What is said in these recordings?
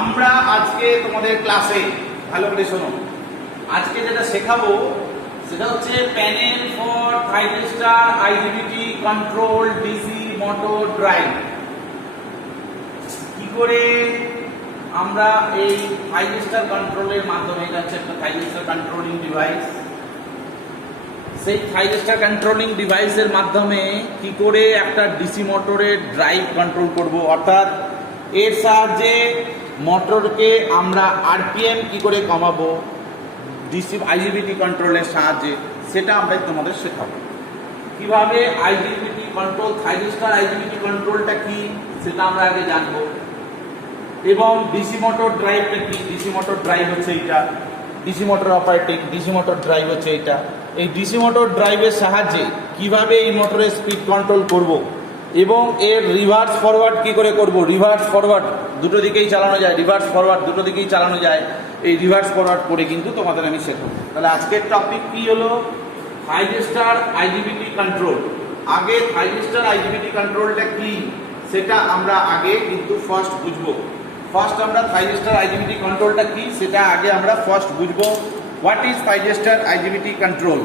আমরা আজকে তোমাদের ক্লাসে ভালো করে শোনো। আজকে যেটা শেখাবো সেটা হচ্ছে panel for thyristor IGBT control DC motor drive. কি করে আমরা এই থাইরিস্টার কন্ট্রোলের মাধ্যমে, এটা হচ্ছে একটা থাইরিস্টার কন্ট্রোলিং ডিভাইস, সেই থাইরিস্টার কন্ট্রোলিং ডিভাইসের মাধ্যমে কি করে একটা ডিসি মোটরের ড্রাইভ কন্ট্রোল করব, অর্থাৎ এর সাহায্যে মোটরকে আমরা আরপিএম কি করে কমাবো ডিসি আইজিবিটি কন্ট্রোলের সাহায্যে, সেটা আমরা তোমাদের শেখাবো। কিভাবে আইজিবিটি কন্ট্রোল, থাইরিস্টার আইজিবিটি কন্ট্রোলটা কি সেটা আমরা আগে জানবো, এবং ডিসি মোটর ড্রাইভটা কি। ডিসি মোটর ড্রাইভ হচ্ছে এইটা, DC motor operating, DC motor drive হচ্ছে এইটা। এই ডিসি মোটর ড্রাইভের সাহায্যে কিভাবে এই মোটরের স্পিড কন্ট্রোল করব, এবং এর রিভার্স ফরওয়ার্ড কি করে করব। রিভার্স ফরওয়ার্ড দুটো দিকেই চালানো যায়, রিভার্স ফরওয়ার্ড দুটো দিকেই চালানো যায়। এই রিভার্স ফরওয়ার্ড করে কিন্তু তোমাদের আমি শেখাবো। তাহলে আজকের টপিক কি হলো? থাইরিস্টার আইজিবিটি কন্ট্রোল। আগে থাইরিস্টার আইজিবিটি কন্ট্রোলটা কি সেটা আমরা আগে কিন্তু ফার্স্ট বুঝবো। ফার্স্ট আমরা থাইরিস্টার আইজিবিটি কন্ট্রোলটা কি সেটা আগে আমরা ফার্স্ট বুঝবো। What is thyristor IGBT control?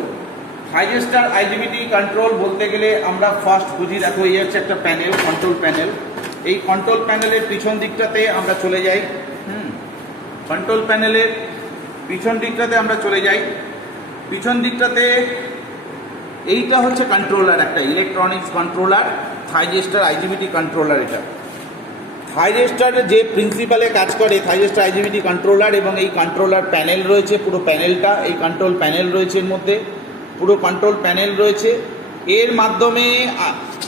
Thyristor IGBT control বলতে গেলে আমরা ফার্স্ট বুঝি, দেখো এই হচ্ছে একটা প্যানেল, কন্ট্রোল প্যানেল। এই কন্ট্রোল প্যানেলের পিছন দিকটাতে আমরা চলে যাই। কন্ট্রোল প্যানেলের পিছন দিকটাতে আমরা চলে যাই। পিছন দিকটাতে এইটা হচ্ছে কন্ট্রোলার, একটা ইলেকট্রনিক্স কন্ট্রোলার, থাইরিস্টার আইজিবিটি কন্ট্রোলার। এটা থাইরিস্টারের যে প্রিন্সিপালে কাজ করে থাইরিস্টার আইজিবিটি কন্ট্রোলার, এবং এই কন্ট্রোলার প্যানেল রয়েছে, পুরো প্যানেলটা, এই কন্ট্রোল প্যানেল রয়েছে, এর মধ্যে পুরো কন্ট্রোল প্যানেল রয়েছে। এর মাধ্যমে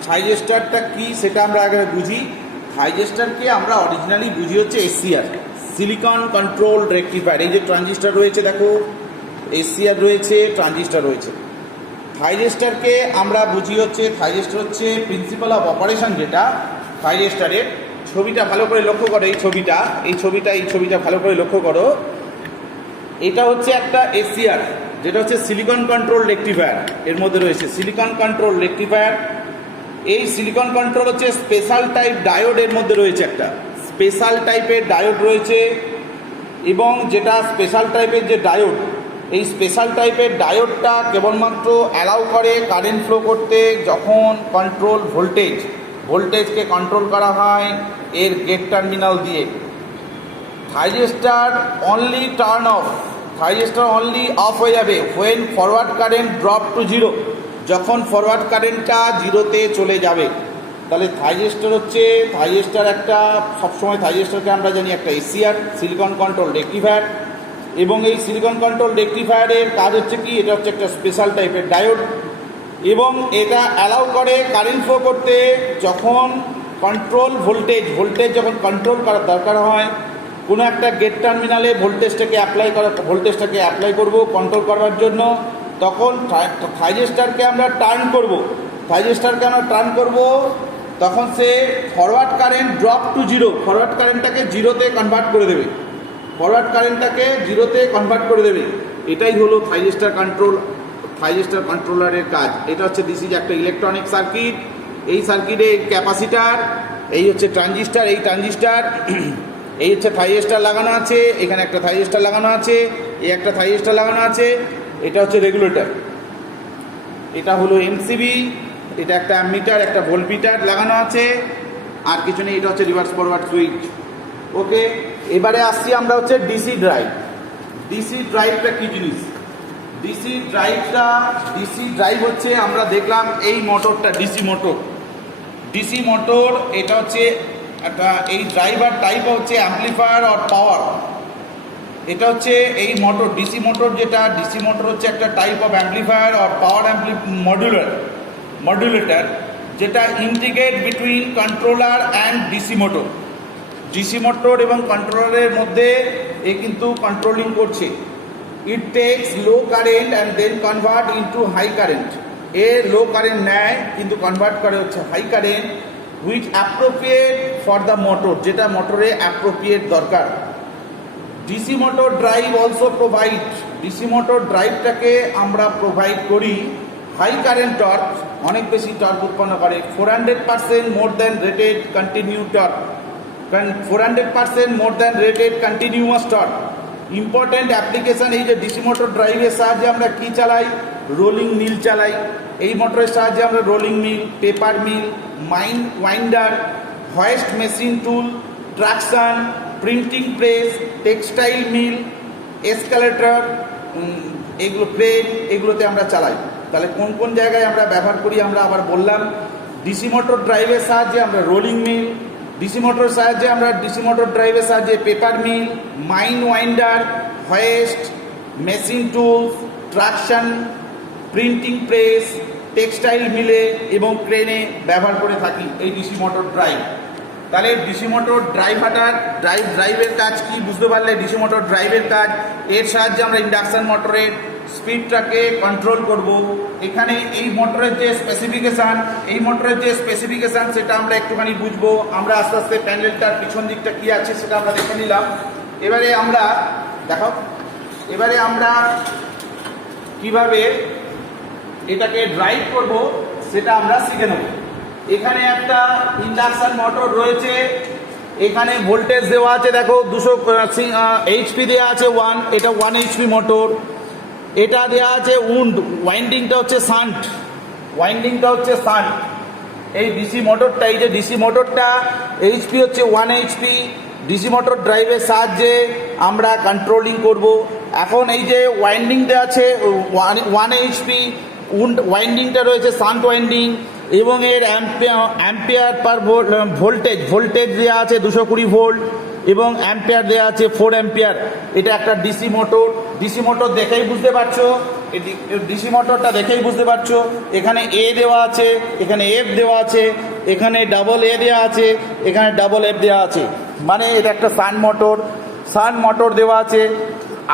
থাইরিস্টারটা কি সেটা আমরা আগে বুঝি। থাইরিস্টারকে আমরা অরিজিনালি বুঝি হচ্ছে এসসিআর, সিলিকন কন্ট্রোল রেকটিফায়ার। এই যে ট্রানজিস্টার রয়েছে দেখো, এসসিআর রয়েছে, ট্রানজিস্টার রয়েছে। থাইরিস্টারকে আমরা বুঝি হচ্ছে, থাইরিস্টার হচ্ছে প্রিন্সিপাল অফ অপারেশন, যেটা থাইরিস্টারের ছবিটা ভালো করে লক্ষ্য করো, এই ছবিটা ভালো করে লক্ষ্য করো। এটা হচ্ছে একটা এসসিআর, যেটা হচ্ছে সিলিকন কন্ট্রোল রেকটিফায়ার। এর মধ্যে রয়েছে সিলিকন কন্ট্রোল রেকটিফায়ার। এই সিলিকন কন্ট্রোল হচ্ছে স্পেশাল টাইপ ডায়োড, এর মধ্যে রয়েছে একটা স্পেশাল টাইপের ডায়োড রয়েছে। এবং যেটা স্পেশাল টাইপের যে ডায়োড, এই স্পেশাল টাইপের ডায়োডটা কেবলমাত্র অ্যালাউ করে কারেন্ট ফ্লো করতে যখন কন্ট্রোল ভোল্টেজকে কন্ট্রোল করা হয় এর গেট টার্মিনাল দিয়ে। Thyristor only turn off, thyristor only off হয়ে যাবে when forward current drop to zero, যখন ফরওয়ার্ড কারেন্টটা জিরোতে চলে যাবে। তাহলে থাইরিস্টার একটা, সবসময় থাইরিস্টারকে আমরা জানি একটা এসসিআর, সিলিকন কন্ট্রোল রেকটিফায়ার। এবং এই সিলিকন কন্ট্রোল রেকটিফায়ারের কাজ হচ্ছে কি, এটা হচ্ছে একটা স্পেশাল টাইপের ডায়োড, এবং এটা অ্যালাউ করে কারেন্ট ফ্লো করতে যখন কন্ট্রোল ভোল্টেজ যখন কন্ট্রোল করার দরকার হয়। কোনো একটা গেট টার্মিনালে ভোল্টেজটাকে অ্যাপ্লাই করব কন্ট্রোল করার জন্য, তখন থাইরিস্টারকে আমরা টার্ন করব, তখন সে forward current drop to zero, forward কারেন্টটাকে জিরোতে কনভার্ট করে দেবে। এটাই হলো থাইরিস্টার কন্ট্রোলারের কাজ। এটা হচ্ছে দিস ইজ একটা ইলেকট্রনিক সার্কিট। এই সার্কিটে ক্যাপাসিটার, এই হচ্ছে ট্রানজিস্টার, এই হচ্ছে থাইরিস্টার লাগানো আছে, এখানে একটা থাইরিস্টার লাগানো আছে, এই একটা থাইরিস্টার লাগানো আছে। এটা হচ্ছে রেগুলেটর, এটা হলো এমসিবি, এটা একটা অ্যামমিটার, একটা ভোল্টমিটার লাগানো আছে, আর কিছু নেই। এটা হচ্ছে রিভার্স ফরওয়ার্ড সুইচ। ওকে, এবারে আসছি আমরা হচ্ছে ডিসি ড্রাইভ। ডিসি ড্রাইভটা কি জিনিস? ডিসি ড্রাইভ হচ্ছে, আমরা দেখলাম এই মোটরটা ডিসি মোটর, এটা হচ্ছে একটা, এই ড্রাইভার টাইপ হচ্ছে অ্যাম্পলিফায়ার অর পাওয়ার। এটা হচ্ছে এই মোটর, ডিসি মোটর হচ্ছে একটা type of amplifier or power modulator, যেটা integrate between controller and DC motor এবং কন্ট্রোলারের মধ্যে এ কিন্তু কন্ট্রোলিং করছে। It takes low current and then convert into high current. এ লো কারেন্ট নেয় কিন্তু কনভার্ট করে হচ্ছে high current, which appropriate for the motor, যেটা মোটরে অ্যাপ্রোপ্রিয়েট দরকার। DC motor drive also provide, DC motor ড্রাইভটাকে আমরা প্রোভাইড করি হাই কারেন্ট টর্ক, অনেক বেশি টর্ক উৎপন্ন করে, 400% more than rated continue torque. 400% more than rated continuous torque. Important application, এই যে ডিসি মোটর ড্রাইভের সাহায্যে আমরা কি চালাই, রোলিং মিল চালাই। এই মোটরের সাহায্যে আমরা rolling mill, paper mill, winder, hoist machine tool, traction, printing press, textile mill, escalator, এগুলো প্লেন, এগুলোতে আমরা চালাই। তাহলে কোন কোন জায়গায় আমরা ব্যবহার করি আমরা আবার বললাম। ডিসি মোটর ড্রাইভের সাহায্যে আমরা রোলিং মিল, ডিসি মোটর ড্রাইভের সাহায্যে paper mill, winder, hoist machine tools, traction, printing press, textile মিলে এবং ক্রেনে ব্যবহার করে থাকি এই ডিসি মোটর ড্রাইভ। তাহলে ডিসি মোটর ড্রাইভের কাজ কি বুঝতে পারলে? ডিসি মোটর ড্রাইভের কাজ, এর সাহায্যে আমরা ইন্ডাকশন মোটরের স্পিডটাকে কন্ট্রোল করব। এখানে এই মোটরের যে স্পেসিফিকেশান সেটা আমরা একটুখানি বুঝবো। আমরা আস্তে আস্তে প্যানেলটার পিছন দিকটা কি আছে সেটা আমরা দেখে নিলাম। এবারে আমরা কিভাবে এটাকে ড্রাইভ করব সেটা আমরা শিখে নেব। এখানে একটা ইন্ডাকশন মোটর রয়েছে, এখানে ভোল্টেজ দেওয়া আছে, দেখো 200 এইচপি দেওয়া আছে 1, এটা 1 এইচপি মোটর। এটা দেওয়া আছে উন্ড, ওয়াইন্ডিংটা হচ্ছে শান্ট। এই ডিসি মোটরটা এইচপি হচ্ছে 1 এইচপি। ডিসি মোটর ড্রাইভের সাহায্যে আমরা কন্ট্রোলিং করব। এখন এই যে ওয়াইন্ডিং দেওয়া আছে 1 এইচপি, উন্ড ওয়াইন্ডিংটা রয়েছে শান্ট ওয়াইন্ডিং, এবং এর অ্যাম্পিয়ার পার ভোল্টেজ দেওয়া আছে 220 ভোল্ট, এবং অ্যাম্পিয়ার দেওয়া আছে 4 অ্যাম্পিয়ার। এটা একটা ডিসি মোটর দেখেই বুঝতে পারছো, ডিসি মোটরটা দেখেই বুঝতে পারছো। এখানে এ দেওয়া আছে, এখানে এফ দেওয়া আছে, এখানে ডাবল এ দেওয়া আছে, এখানে ডাবল এফ দেওয়া আছে। মানে এটা একটা সান মোটর দেওয়া আছে।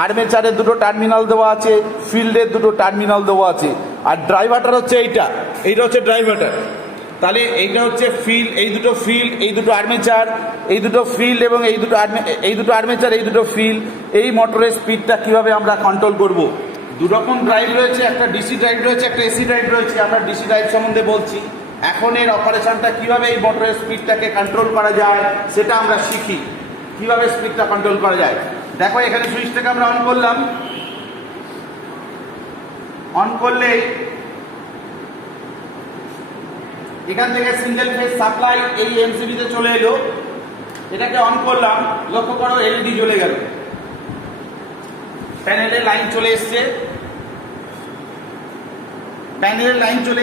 আর্মেচারের 2টো টার্মিনাল দেওয়া আছে, ফিল্ডের 2টো টার্মিনাল দেওয়া আছে। আর ড্রাইভারটার হচ্ছে এইটা হচ্ছে ড্রাইভারটার। তাহলে এইটা হচ্ছে ফিল্ড, এই দুটো আর্মেচার, এই দুটো ফিল্ড, এবং এই দুটো আর্মেচার, এই দুটো ফিল্ড। এই মোটরের স্পিডটা কিভাবে আমরা কন্ট্রোল করব? 2 রকম ড্রাইভ রয়েছে, একটা ডিসি ড্রাইভ রয়েছে, একটা এসি ড্রাইভ রয়েছে। আমরা ডিসি ড্রাইভ সম্বন্ধে বলছি। এখন এর অপারেশনটা কিভাবে এই মোটরের স্পিডটাকে কন্ট্রোল করা যায় সেটা আমরা শিখি, কিভাবে স্পিডটা কন্ট্রোল করা যায়। দেখো এখানে সুইচটাকে আমরা অন করলেই এখান থেকে সিঙ্গেল ফেজ সাপ্লাই এই এমসিবিতে চলে এলো। এটাকে অন করলাম, লক্ষ্য করো এলইডি জ্বলে গেল, প্যানেলের লাইন চলে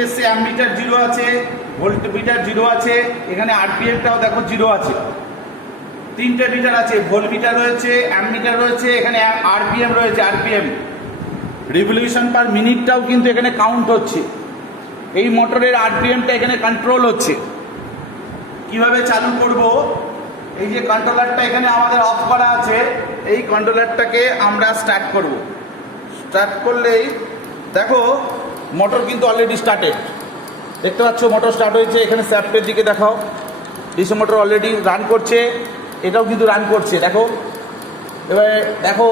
এসছে, অ্যামমিটার 0 আছে, ভোল্টমিটার 0 আছে, এখানে আরপিএমটাও দেখো 0 আছে। 3টে মিটার আছে, ভোল্টমিটার রয়েছে, অ্যামমিটার রয়েছে, এখানে আরপিএম রয়েছে, রিভলিউশন পার মিনিটটাও কিন্তু এখানে কাউন্ট হচ্ছে। এই মোটরের আরপিএমটা এখানে কন্ট্রোল হচ্ছে। কিভাবে চালু করব? এই যে কন্ট্রোলারটা এখানে আমাদের অফ করা আছে, এই কন্ট্রোলারটাকে আমরা স্টার্ট করব। স্টার্ট করলেই দেখো মোটর কিন্তু অলরেডি স্টার্টেড, দেখতে পাচ্ছ মোটর স্টার্ট হয়েছে। এখানে স্যাফটের দিকে দেখাও, ডিসি মোটর অলরেডি রান করছে, এটাও কিন্তু রান করছে। দেখো এবারে দেখো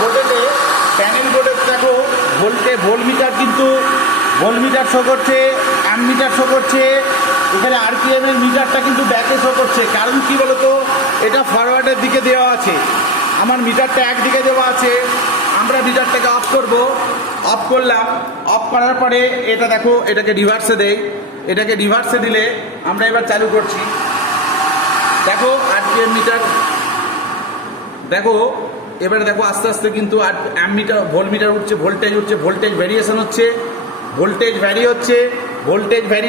বোর্ডেতে প্যানেল বোর্ডে দেখো ভোল্টমিটার কিন্তু ভোল্টমিটার শো করছে, অ্যামমিটার শো করছে। এখানে আরপিএম এর মিটারটা কিন্তু ব্যাকে শো করছে। কারণ কি বলতো, এটা ফরওয়ার্ডের দিকে দেওয়া আছে, আমার মিটারটা একদিকে দেওয়া আছে। আমরা মিটারটাকে অফ করব, অফ করলাম। অফ করার পরে এটা দেখো, এটাকে রিভার্সে দিলে আমরা এবার চালু করছি। দেখো আরপিএম মিটার দেখো, এবারে দেখো আস্তে আস্তে কিন্তু অ্যামমিটার ভোল্টমিটার উঠছে, ভোল্টেজ ভ্যারিয়েশন হচ্ছে, ভোল্টেজ ভ্যারি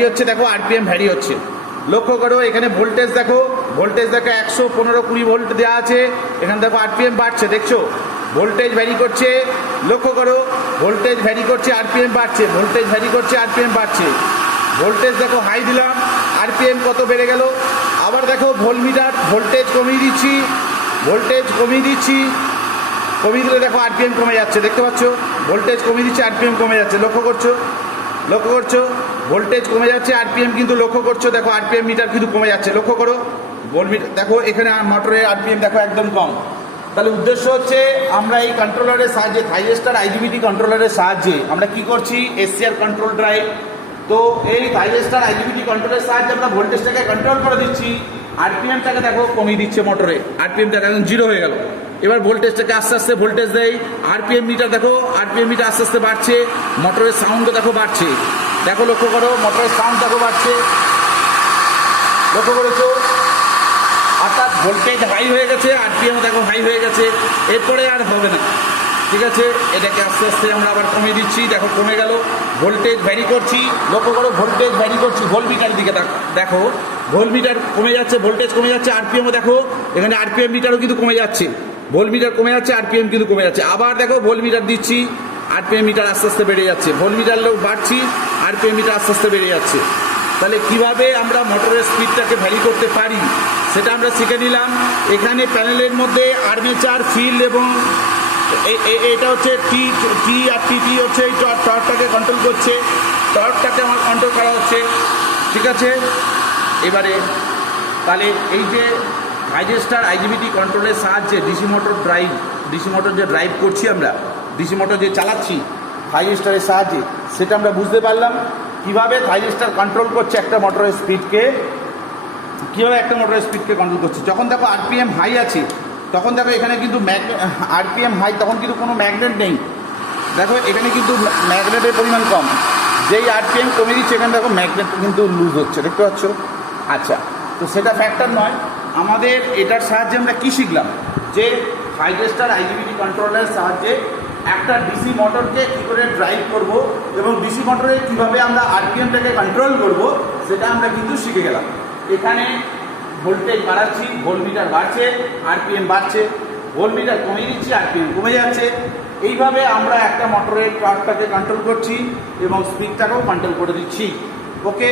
হচ্ছে। দেখো আরপিএম ভ্যারি হচ্ছে। লক্ষ্য করো এখানে ভোল্টেজ দেখো 115-20 ভোল্ট দেওয়া আছে। এখানে দেখো আরপিএম বাড়ছে, দেখছো ভোল্টেজ ভ্যারি করছে। লক্ষ্য করো ভোল্টেজ ভ্যারি করছে, আরপিএম বাড়ছে, ভোল্টেজ ভ্যারি করছে, আরপিএম বাড়ছে। ভোল্টেজ দেখো হাই দিলাম, আরপিএম কত বেড়ে গেল। আবার দেখো ভোল্টমিটার ভোল্টেজ কমিয়ে দিচ্ছি, কমিয়ে দিলে দেখো আরপিএম কমে যাচ্ছে। দেখতে পাচ্ছ ভোল্টেজ কমিয়ে দিচ্ছে, আরপিএম কমে যাচ্ছে। লক্ষ্য করছো ভোল্টেজ কমে যাচ্ছে, আরপিএম কিন্তু লক্ষ্য করছো দেখো আরপিএম মিটার কিন্তু কমে যাচ্ছে। লক্ষ্য করো ভোল্টমিটার দেখো এখানে মোটরের আরপিএম দেখো একদম কম। তাহলে উদ্দেশ্য হচ্ছে আমরা এই কন্ট্রোলারের সাহায্যে থাইরেস্টার আইজিবিটি কন্ট্রোলারের সাহায্যে আমরা কি করছি এসসিআর কন্ট্রোল ড্রাইভ। তো এই থাইরেস্টার আইজিবিটি কন্ট্রোলের সাহায্যে আমরা ভোল্টেজটাকে কন্ট্রোল করে দিচ্ছি, আরপিএমটাকে দেখো কমিয়ে দিচ্ছে মোটরে, আরপিএমটা এখন 0 হয়ে গেল। এবার ভোল্টেজটাকে আস্তে আস্তে ভোল্টেজ দেয়, আরপিএম মিটার দেখো আরপিএম মিটার আস্তে আস্তে বাড়ছে, মোটরের সাউন্ডও দেখো বাড়ছে, দেখো লক্ষ্য করো মোটরের সাউন্ড দেখো বাড়ছে, লক্ষ্য করেছো? অর্থাৎ ভোল্টেজ হাই হয়ে গেছে, আরপিএম দেখো হাই হয়ে গেছে, এরপরে আর হবে না। ঠিক আছে, এটাকে আস্তে আস্তে আমরা আবার কমিয়ে দিচ্ছি, দেখো কমে গেল। ভোল্টেজ ভ্যারি করছি, লক্ষ্য করো ভোল্টেজ ভ্যারি করছি, ভোল্টমিটার দিকে দেখো ভোল্টমিটার কমে যাচ্ছে, ভোল্টেজ কমে যাচ্ছে, আরপিএমও দেখো এখানে আরপিএম মিটারও কিন্তু কমে যাচ্ছে, ভোল্টমিটার কমে যাচ্ছে, আরপিএম কিন্তু কমে যাচ্ছে। আবার দেখো ভোল্টমিটার দিচ্ছি, আরপিএম মিটার আস্তে আস্তে বেড়ে যাচ্ছে, ভোল্টমিটার বাড়ছি, আরপিএম মিটার আস্তে আস্তে বেড়ে যাচ্ছে। তাহলে কিভাবে আমরা মোটরের স্পিডটাকে ভ্যারি করতে পারি সেটা আমরা শিখে নিলাম। এখানে প্যানেলের মধ্যে আর্মেচার, ফিল্ড এবং এটা হচ্ছে টি আর টিটি হচ্ছে এই টর্কটাকে কন্ট্রোল করছে, টর্কটাকে আমার কন্ট্রোল করা হচ্ছে। ঠিক আছে, এবারে তাহলে এই যে থাইরেস্টার আইজিবিটি কন্ট্রোলের সাহায্যে ডিসি মোটর যে ড্রাইভ করছি আমরা, ডিসি মোটর যে চালাচ্ছি থাইরেস্টারের সাহায্যে, সেটা আমরা বুঝতে পারলাম কিভাবে থাইরেস্টার কন্ট্রোল করছে একটা মোটরের স্পিডকে, কীভাবে একটা মোটরের স্পিডকে কন্ট্রোল করছে। যখন দেখো আরপিএম হাই আছে তখন দেখো এখানে কিন্তু আরপিএম হাই, তখন কিন্তু কোনো ম্যাগনেট নেই, দেখো এখানে কিন্তু ম্যাগনেটের পরিমাণ কম। যেই আরপিএম কমে দিচ্ছে এখানে দেখো ম্যাগনেট কিন্তু লুজ হচ্ছে, দেখতে পাচ্ছ? আচ্ছা, তো সেটা ফ্যাক্টর নয়, আমাদের এটার সাহায্যে আমরা কী শিখলাম যে থাইরেস্টার আইজিবিটি কন্ট্রোলের সাহায্যে একটা ডিসি মোটরকে কী করে ড্রাইভ করব এবং ডিসি মোটরে কীভাবে আমরা আরপিএমটাকে কন্ট্রোল করব সেটা আমরা কিন্তু শিখে গেলাম। এখানে ভোল্টেজ বাড়াচ্ছি, ভোল্টমিটার বাড়ছে, আরপিএম বাড়ছে, ভোল্টমিটার কমিয়ে দিচ্ছি, আরপিএম কমে যাচ্ছে। এইভাবে আমরা একটা মোটরের টর্কটাকে কন্ট্রোল করছি এবং স্পিডটাকেও কন্ট্রোল করে দিচ্ছি। ওকে।